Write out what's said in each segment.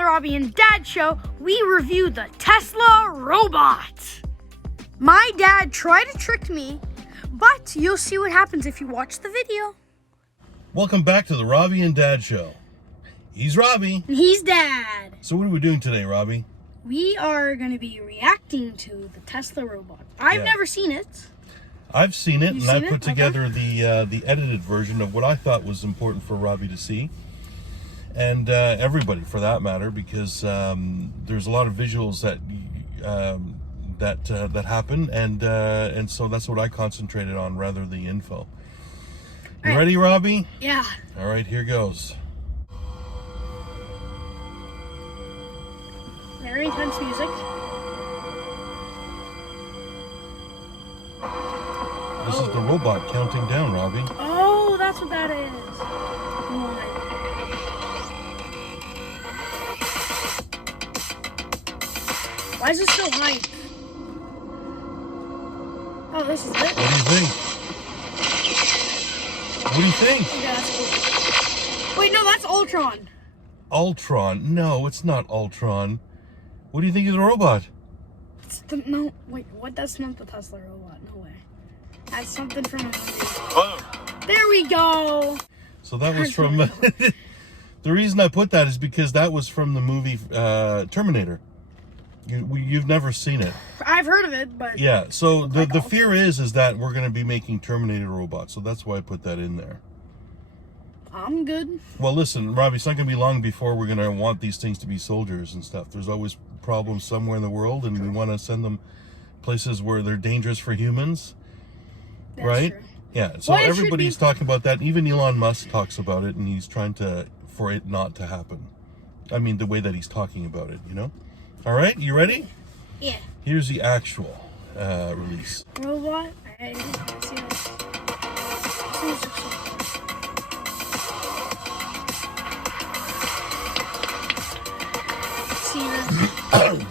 the Robbie and Dad show, we review the Tesla Robot. My dad tried to trick me, but you'll see what happens if you watch the video. Welcome back to the Robbie and Dad show. He's Robbie. And he's Dad. So what are we doing today, Robbie? We are going to be reacting to the Tesla Robot. I've never seen it. I've seen it, You've and I seen put it? together the edited version of what I thought was important for Robbie to see, and everybody for that matter, because there's a lot of visuals that happen, and so that's what I concentrated on rather than the info. You ready, Robbie? Yeah. All right, here goes. Very intense music. This is the robot counting down, Robbie. Oh, that's what that is. Why is it so high? Oh, this is it. What do you think? What do you think? Yeah, that's cool. Wait, no, that's Ultron. Ultron? No, it's not Ultron. What do you think of the robot? No, wait, what? That's not the Tesla Robot. No way. That's something from a movie. Oh. There we go. So that was from... the reason I put that is because that was from the movie Terminator. You've never seen it. I've heard of it, but... Yeah, so the fear is that we're going to be making Terminator robots. So that's why I put that in there. I'm good. Well, listen, Robbie, it's not going to be long before we're going to want these things to be soldiers and stuff. There's always problems somewhere in the world, and we want to send them places where they're dangerous for humans. That's right? True. Yeah, so everybody's talking about that. Even Elon Musk talks about it, and he's trying for it not to happen. I mean, the way that he's talking about it, you know? All right, you ready? Yeah. Here's the actual release. Robot? Alright, let's see this.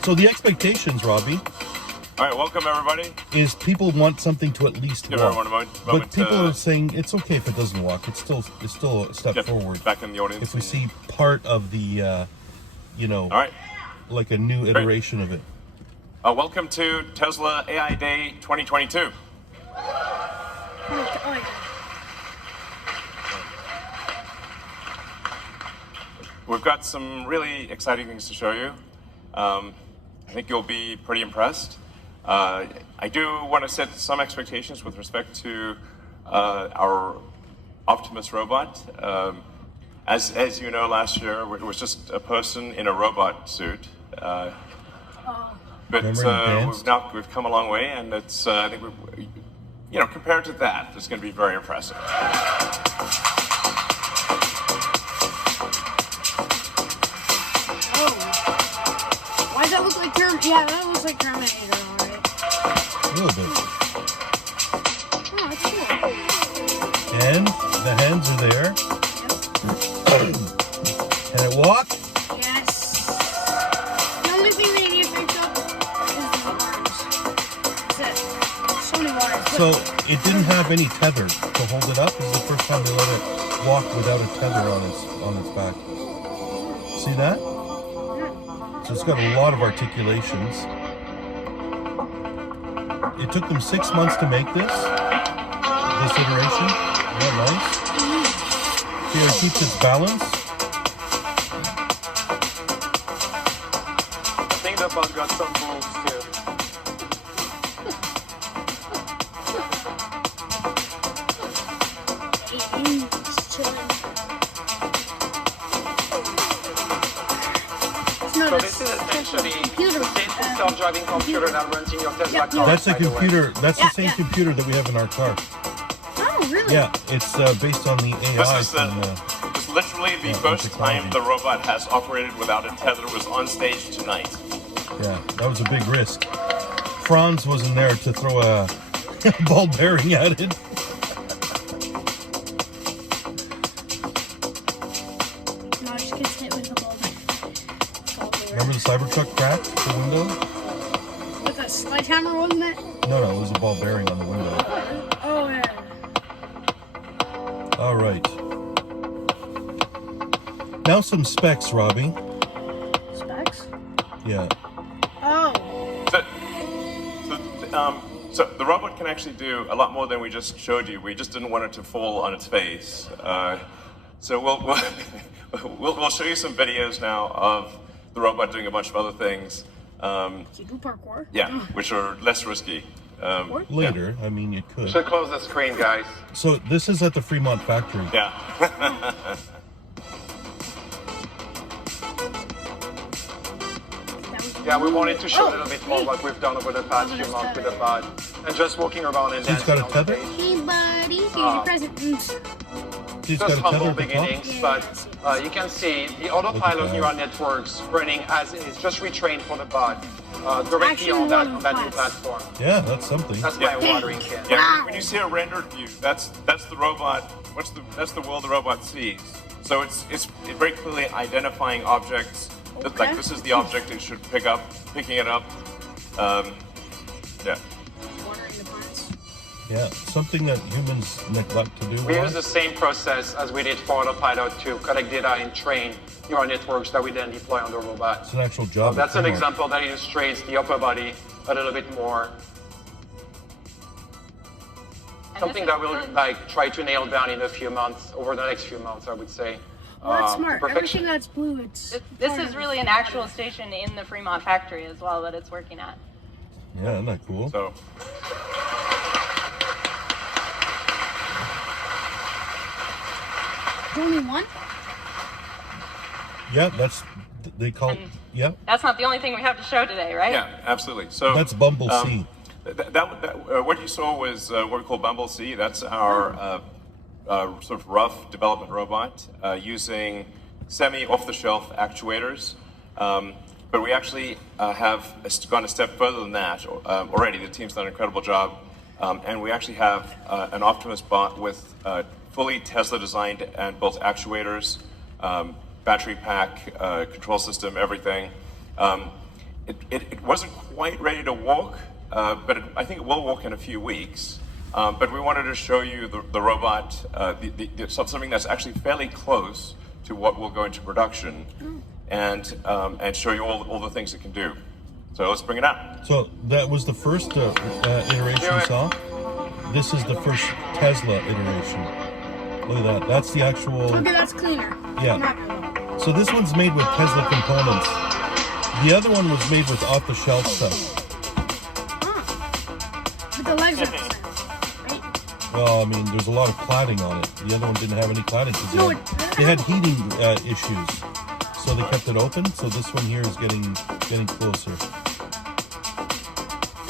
So the expectations, Robbie. All right, welcome everybody. Is people want something to at least Give walk. everyone a moment But people are saying it's okay if it doesn't walk. It's still a step get forward. back in the audience. If we see part of the, All right. like a new iteration of it. Welcome to Tesla AI Day 2022. We've got some really exciting things to show you. I think you'll be pretty impressed. I do want to set some expectations with respect to our Optimus robot. As you know, last year it was just a person in a robot suit. But we've come a long way, and it's I think compared to that, it's going to be very impressive. Why does that look like Terminator? Yeah, that looks like Terminator, alright. A little bit. Oh, that's cool. And the hands are there. Yep. Can it walk? Yes. The only thing they need to fix up is the arms. That's it. So many wires. So it didn't have any tether to hold it up. This is the first time they let it walk without a tether on its back. See that? So it's got a lot of articulations. It took them 6 months to make this iteration. Yeah, nice. See how it keeps its balance? I think the bug got some moves too. So this is essentially a self-driving computer that runs in your Tesla car. That's a computer. That's the same computer that we have in our car. Oh, really? Yeah, it's based on the AI. This is literally the first time the robot has operated without a tether. Was on stage tonight. Yeah, that was a big risk. Franz wasn't there to throw a ball bearing at it. No, it just gets hit with the ball. Remember the Cybertruck cracked the window? With a sledgehammer, wasn't it? No, it was a ball bearing on the window. Oh, yeah. All right. Now some specs, Robbie. Yeah. Oh. So the robot can actually do a lot more than we just showed you. We just didn't want it to fall on its face. So we'll show you some videos now of the robot doing a bunch of other things. Can you do parkour? Yeah, which are less risky. Later, I mean, you could. Should close the screen, guys. So this is at the Fremont factory. Yeah. Yeah, we wanted to show a little bit more what we've done over the past few months with the pod. And just walking around and So he's dancing got a on the tether? stage. Hey, buddy. Here's your present. He's Just got a tether humble at the top. beginnings, but you can see the autopilot neural networks running as is, just retrained for the bot directly Actually, on that new class. platform. Yeah, that's something. That's my watering can. Yeah, when you see a rendered view, that's the robot. That's the world the robot sees. So it's very clearly identifying objects. Okay. Like this is the object it should picking it up. Yeah. Watering the plants. Yeah, something that humans neglect to do. We a use the lot. same process as we did for autopilot to collect data and train neural networks that we then deploy on the robot. It's an actual job. That's at an Fremont. example that illustrates the upper body a little bit more. Something that we'll try to nail down in a few months, over the next few months, I would say. Well, that's to smart. perfection. Everything that's blue, it's. This is really an actual station in the Fremont factory as well that it's working at. Yeah, isn't that cool? So Only one? Yeah, that's they call. Yeah, That's not the only thing we have to show today, right? yeah, absolutely. So that's Bumble C. What you saw was what we call Bumble C. That's our sort of rough development robot using semi-off-the-shelf actuators. But we actually have gone a step further than that already. The team's done an incredible job. And we actually have an Optimus bot with fully Tesla-designed and built actuators, battery pack, control system, everything. It wasn't quite ready to walk, but I think it will walk in a few weeks. But we wanted to show you the robot, something that's actually fairly close to what will go into production, and show you all the things it can do. So let's bring it out. So that was the first iteration we saw. This is the first Tesla iteration. Look at that. That's the actual. Okay, that's cleaner. Yeah. Not really. So this one's made with Tesla components. The other one was made with off-the-shelf stuff. But the legs are the same, right? Well, I mean, there's a lot of cladding on it. The other one didn't have any cladding because No, they had heating issues, so they kept it open. So this one here is getting closer.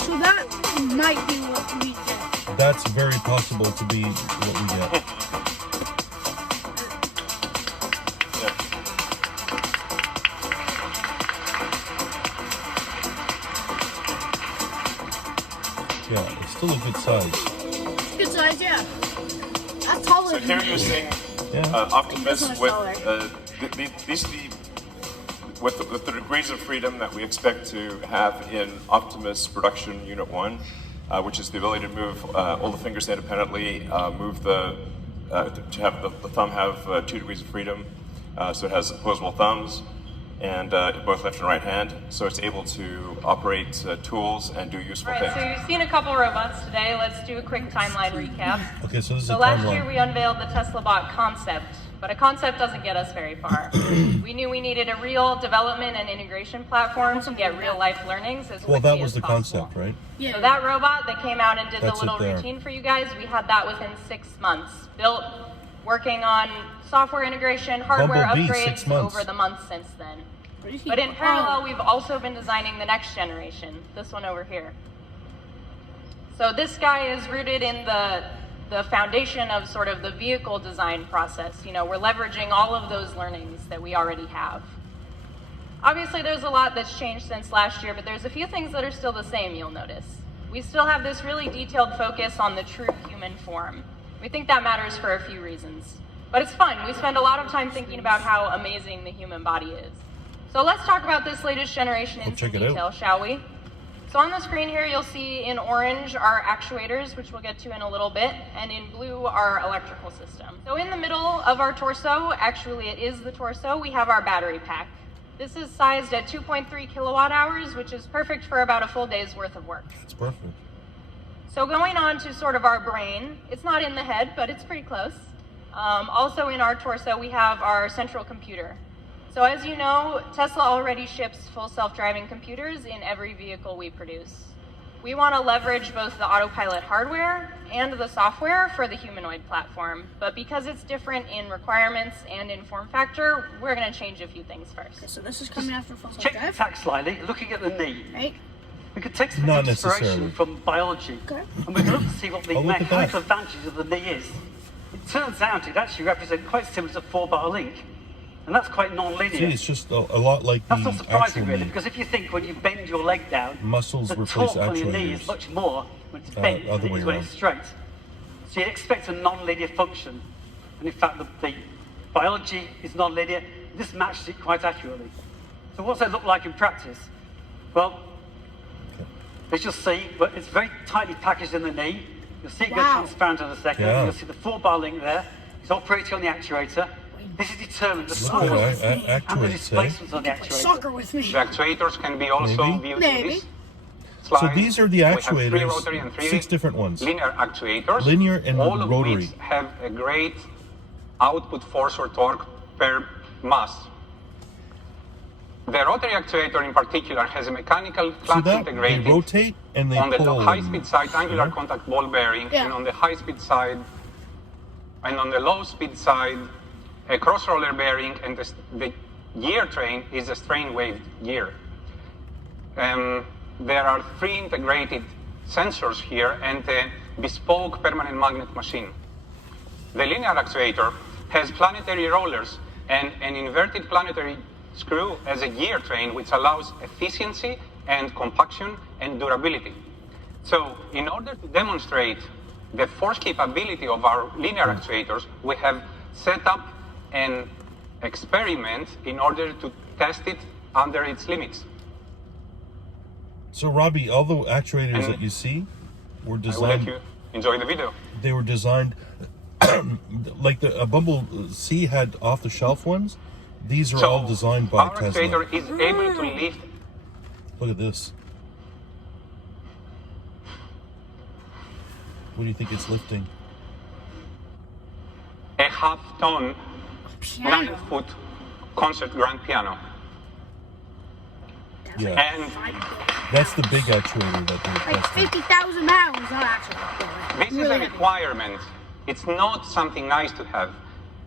So that might be what we get. That's very possible to be what we get. Yeah, it's still a good size. Good size, yeah. That's taller So than here me. you're seeing Yeah. Optimus This one's with taller. with the degrees of freedom that we expect to have in Optimus Production Unit 1, which is the ability to move all the fingers independently, move to have the thumb have 2 degrees of freedom, so it has opposable thumbs, and both left and right hand, so it's able to operate tools and do useful All right, so things. you've seen a couple robots today. Let's do a quick timeline recap. Okay, so this is So a last year timeline. we unveiled the Tesla Bot concept, but a concept doesn't get us very far. We knew we needed a real development and integration platform to get real life learnings as Well, quickly that was as the possible. concept, right? Yeah. So that robot that came out and did That's the it little there. routine for you guys, we had that within 6 months. Built, working on software integration, hardware Bumblebee, upgrades 6 months. over the months since then. What is he? But in parallel, Oh. we've also been designing the next generation, this one over here. So this guy is rooted in the foundation of sort of the vehicle design process. You know, we're leveraging all of those learnings that we already have. Obviously, there's a lot that's changed since last year, but there's a few things that are still the same, you'll notice. We still have this really detailed focus on the true human form. We think that matters for a few reasons. But it's fun. We spend a lot of time thinking about how amazing the human body is. So let's talk about this latest generation in some check it out. detail, shall we? So on the screen here, you'll see in orange our actuators, which we'll get to in a little bit, and in blue our electrical system. So in the middle of our torso, actually it is the torso, we have our battery pack. This is sized at 2.3 kilowatt hours, which is perfect for about a full day's worth of work. It's perfect. So going on to sort of our brain, it's not in the head, but it's pretty close. Also in our torso, we have our central computer. So as you know, Tesla already ships full self-driving computers in every vehicle we produce. We want to leverage both the autopilot hardware and the software for the humanoid platform, but because it's different in requirements and in form factor, we're going to change a few things first. Okay, so this is coming after full Check the self-drive. tack slightly, looking at the knee. Right? We could take some Not inspiration necessarily. from biology, Okay. and we can look to see what the Oh, look at mechanical that. advantage of the knee is. It turns out it actually represents quite similar to 4-bar link, and that's quite non-linear. See, it's just a lot like the That's not surprising, actual really, knee. because if you think when you bend your leg down, Muscles the replace torque on your knee actuators. is much more when it's bent Other than it way is when around. it's straight. So you'd expect a non-linear function, and in fact the biology is non-linear. This matches it quite accurately. So what's that look like in practice? Well, as you'll see, but it's very tightly packaged in the knee. You'll see it go Wow. transparent in a second. Yeah. You'll see the 4-bar link there. It's operating on the actuator. This is determined the Look source at that, and the actuates, eh? displacement on the Play actuator. soccer with me. The actuators can be also Maybe. viewed Maybe. in this So slide. these are the We have 3 actuators, rotary and 3 6 different ones. linear actuators. Linear and all of rotary. which have a great output force or torque per mass. The rotary actuator in particular has a mechanical See flux that? They integrated rotate and they on the pull. high-speed side angular Yeah. contact ball bearing, Yeah. and on the high-speed side, and on the low-speed side, a cross-roller bearing, and the gear train is a strain-wave gear. There are 3 integrated sensors here and a bespoke permanent magnet machine. The linear actuator has planetary rollers and an inverted planetary screw as a gear train, which allows efficiency and compaction and durability. So in order to demonstrate the force capability of our linear actuators, we have set up an experiment in order to test it under its limits. So Robbie, all the actuators And that you see were I will let designed. you enjoy the video. They were designed like a Bumble C had off-the-shelf ones. These are all designed by our Tesla. actuator is able to lift Look at this. What do you think it's lifting? a half-ton, Piano. 9-foot concert grand piano. Yeah, And that's the big actuator that they're Like testing. 50,000 pounds, not actually. this is Really a heavy. requirement. It's not something nice to have,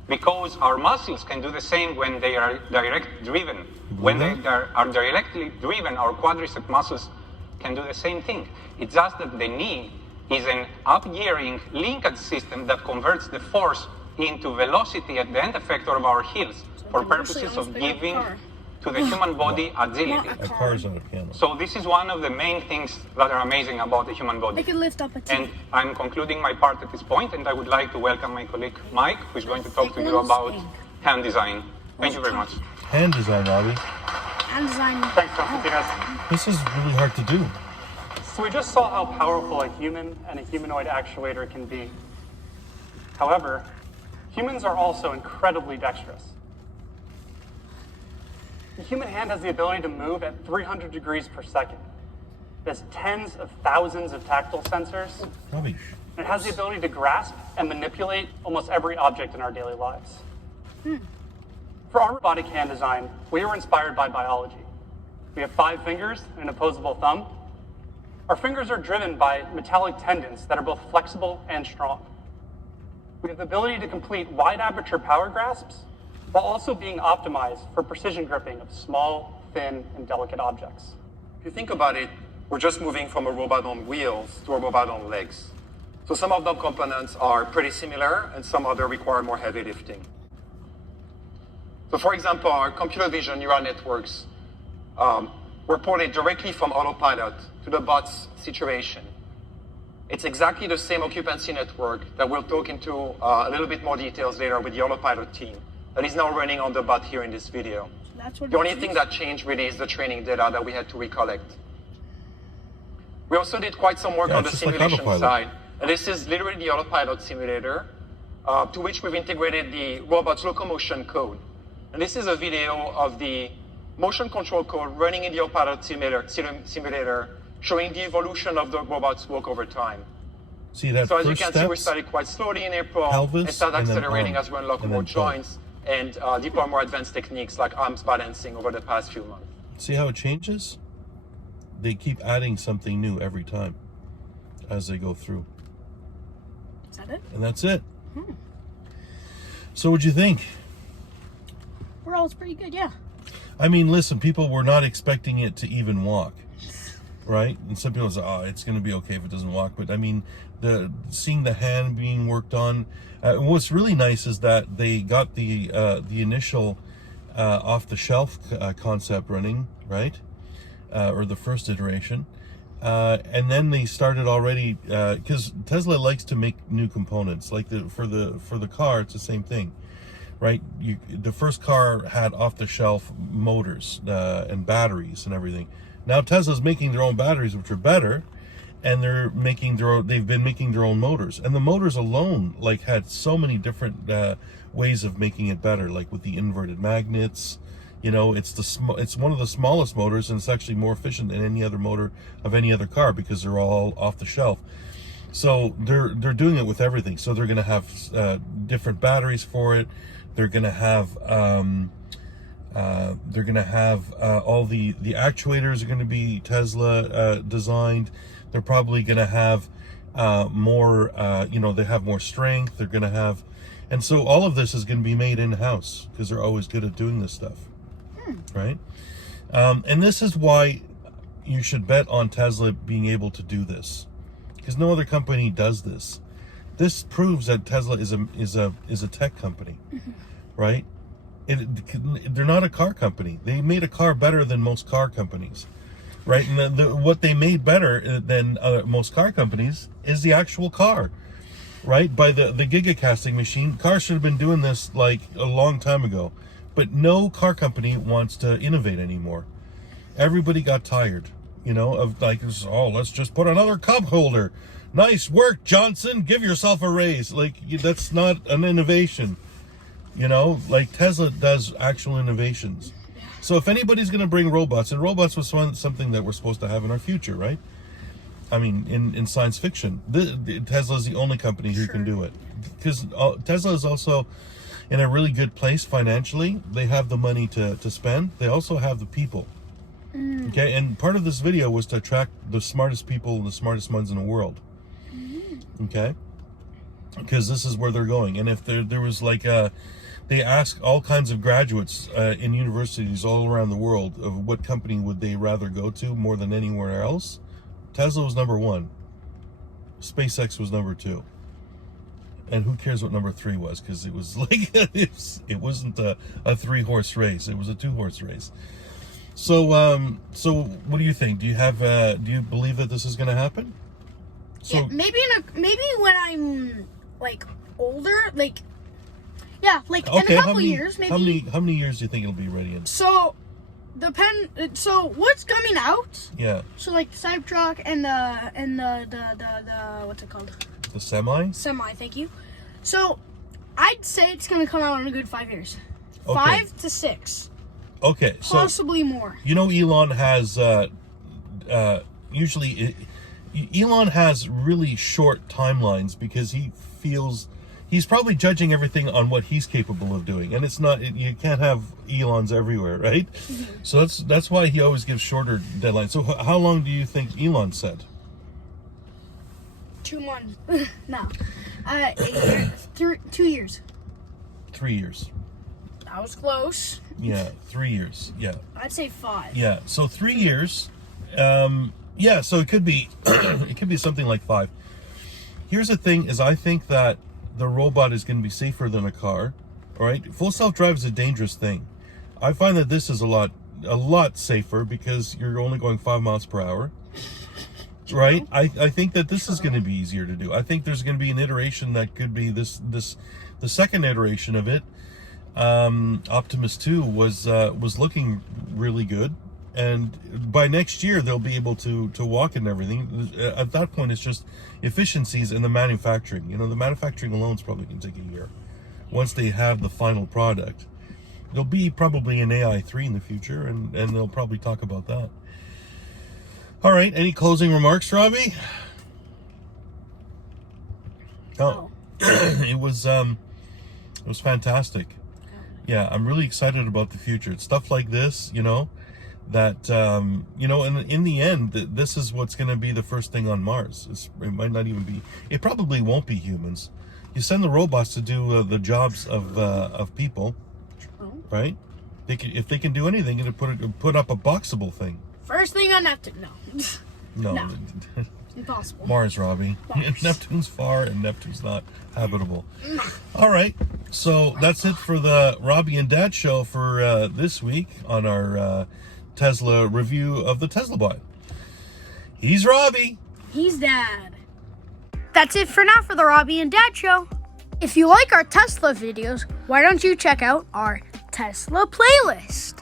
because our muscles can do the same when they are direct driven. When they are directly driven, our quadricep muscles can do the same thing. It's just that the knee is an up-gearing linkage system that converts the force into velocity at the end effector of our heels for it can purposes mostly of almost pick up a giving car. to the human body agility. Not A car's on a piano. So this is one of the main things that are amazing about the human They body. can lift up a And team. I'm concluding my part at this point, and I would like to welcome my colleague Mike, who's going to talk to you about hand design. Thank you very much. Hand design, Robbie. And design. Thanks, Constantinos. This is really hard to do. So we just saw how powerful a human and a humanoid actuator can be. However, humans are also incredibly dexterous. The human hand has the ability to move at 300 degrees per second. It has tens of thousands of tactile sensors. Robbie. And it has the ability to grasp and manipulate almost every object in our daily lives. For our robotic hand design, we were inspired by biology. We have 5 fingers and an opposable thumb. Our fingers are driven by metallic tendons that are both flexible and strong. We have the ability to complete wide aperture power grasps while also being optimized for precision gripping of small, thin, and delicate objects. If you think about it, we're just moving from a robot on wheels to a robot on legs. So some of the components are pretty similar and some other require more heavy lifting. So for example, our computer vision neural networks were ported directly from autopilot to the bot's situation. It's exactly the same occupancy network that we'll talk into a little bit more details later with the autopilot team that is now running on the bot here in this video. That's what The only it thing is. that changed really is the training data that we had to recollect. We also did quite some work Yeah, on the it's just like simulation autopilot. side. And this is literally the autopilot simulator, to which we've integrated the robot's locomotion code. And this is a video of the motion control code running in the autopilot simulator, showing the evolution of the robot's walk over time. See that So as you first can see, we steps, started quite slowly in April pelvis, and start and then accelerating arm, as we unlock and more then toe. joints and deploy more advanced techniques like arms balancing over the past few months. See how it changes? They keep adding something new every time as they go through. Is that it? And that's it. So what'd you think? Overall, it's pretty good, yeah. I mean, listen, people were not expecting it to even walk, right? And some people say, oh, it's going to be okay if it doesn't walk. But I mean, seeing the hand being worked on. What's really nice is that they got the initial off-the-shelf concept running, right? Or the first iteration. And then they started already, because Tesla likes to make new components. Like for the car, it's the same thing. Right, the first car had off-the-shelf motors and batteries and everything. Now Tesla's making their own batteries, which are better, and they've been making their own motors. And the motors alone, like, had so many different ways of making it better, like with the inverted magnets. You know, it's one of the smallest motors, and it's actually more efficient than any other motor of any other car because they're all off the shelf. So they're doing it with everything. So they're going to have different batteries for it. They're going to have all the actuators are going to be Tesla designed. They're probably going to have more, they have more strength. They're going to have, and so all of this is going to be made in-house because they're always good at doing this stuff, right? And this is why you should bet on Tesla being able to do this, because no other company does this. This proves that Tesla is a tech company, right? They're not a car company. They made a car better than most car companies, right? And what they made better than most car companies is the actual car, right? By the gigacasting machine. Cars should have been doing this like a long time ago, but no car company wants to innovate anymore. Everybody got tired, of like, oh, let's just put another cup holder. Nice work, Johnson. Give yourself a raise. Like, that's not an innovation. Like Tesla does actual innovations. So if anybody's going to bring robots, and robots was something that we're supposed to have in our future, right? I mean, in science fiction, Tesla is the only company who can do it. Because Tesla is also in a really good place financially. They have the money to spend. They also have the people. Okay, and part of this video was to attract the smartest people, the smartest minds in the world. Okay, because this is where they're going. And if there was like they asked all kinds of graduates in universities all around the world of what company would they rather go to more than anywhere else, Tesla was number 1. SpaceX was number 2. And who cares what number 3 was, because it was like it wasn't a 3-horse race, it was a 2-horse race. So what do you think? Do you believe that this is going to happen? So yeah, maybe when I'm like older, like in a couple years, maybe. How many years do you think it'll be ready in? So what's coming out? Yeah. So like the Cybertruck and the what's it called? The semi? Semi, thank you. So I'd say it's gonna come out in a good 5 years. Okay. 5 to 6. Okay. Possibly more. Elon has usually Elon has really short timelines because he feels he's probably judging everything on what he's capable of doing, and it's not. You can't have Elons everywhere, right? So that's why he always gives shorter deadlines. So how long do you think Elon said? 2 months. No, 2 years. 3 years. That was close. Yeah, 3 years. Yeah. I'd say 5. Yeah, so 3 years. Yeah, so it could be something like 5. Here's the thing: is I think that the robot is going to be safer than a car. All right, full self-drive is a dangerous thing. I find that this is a lot safer because you're only going 5 miles per hour. Right? I think that this is going to be easier to do. I think there's going to be an iteration that could be the second iteration of it. Optimus 2 was looking really good, and by next year they'll be able to walk and everything. At that point, it's just efficiencies in the manufacturing. The manufacturing alone is probably going to take a year once they have the final product. There'll be probably an AI3 in the future, and they'll probably talk about that. All right, any closing remarks, Robbie? Oh, it was fantastic. Yeah, I'm really excited about the future. It's stuff like this, you know, that in the end, this is what's going to be the first thing on Mars. It might not even be. It probably won't be humans. You send the robots to do the jobs of people, right? If they can do anything, they can put up a boxable thing. First thing on Neptune, no. No. Impossible. Mars, Robbie. Mars. Neptune's far and Neptune's not habitable. All right. So that's it for the Robbie and Dad show for this week on our Tesla review of the Tesla Bot. He's Robbie. He's Dad. That's it for now for the Robbie and Dad show. If you like our Tesla videos, why don't you check out our Tesla playlist?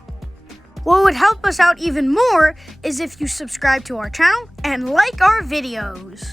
What would help us out even more is if you subscribe to our channel and like our videos.